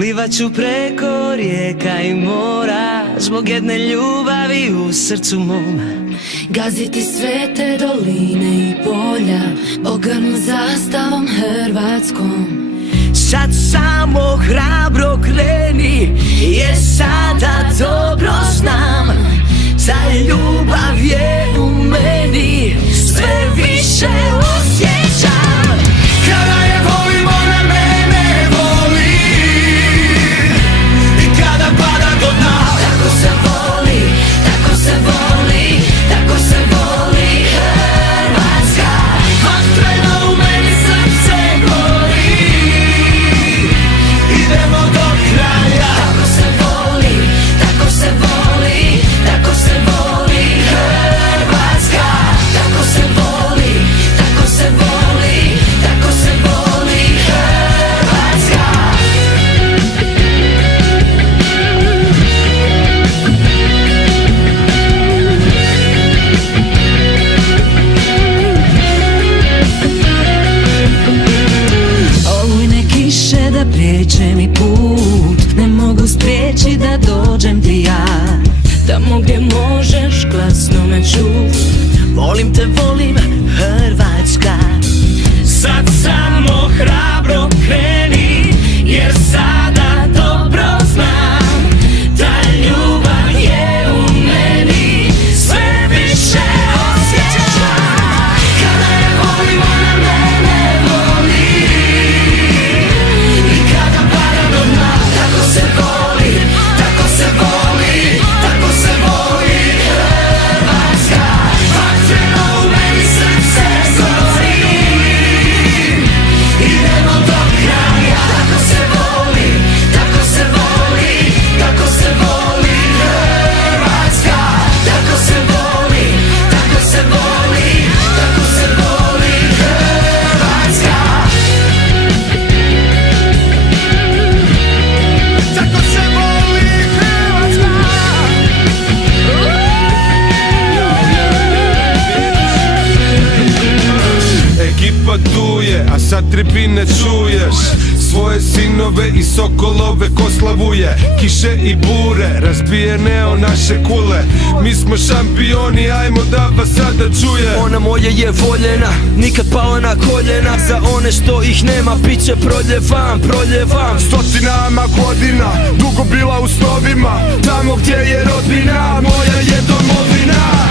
Plivat ću preko rijeka i mora zbog jedne ljubavi u srcu mom. Gaziti sve te doline i polja ogrnu zastavom hrvatskom. Sad samo hrabro kreni, jer sada dobro znam, ta ljubav je u meni, sve više osjećam. Kada je volim, ona mene voli, i kada pada do dna. Tako se voli, tako se voli, tako se voli Hrvatska. Vatreno u meni srce gori, idemo do kraja. Tako se voli, tako se voli, tako se voli Hrvatska. Tako se voli, tako se voli, tako se voli Hrvatska. Olujne kiše da prijeđe mi put, ne mogu spriječi da dođem ti ja. Tamo gdje možeš glasno me čut, volim te, volim Hrvatska. Sad samo hrabro kreni, jer sada dobro znam, ta ljubav je u meni, sve više osjećam. Kada je volim, ona mene voli, i kada pada do dna. Tako se voli, tako se voli, tako se voli Hrvatska. Vatreno u meni srce gori, idemo do kraja. Tako se voli, tako se voli, tako se voli Hrvatska. Tako se voli, tako se voli, tako se voli Hrvatska. Tako se voli Hrvatska. Ekipa tu je, a sad tribine čuješ. Svoje sinove i sokolove ko slavuje. Kiše i bure, razbijene o naše kule. Mi smo šampioni, ajmo da vas sada čuje. Ona moja je voljena, nikad pala na koljena. Za one što ih nema, piće proljevam, proljevam. Stotinama godina, dugo bila u snovima. Tamo gdje je rodbina, moja je domovina.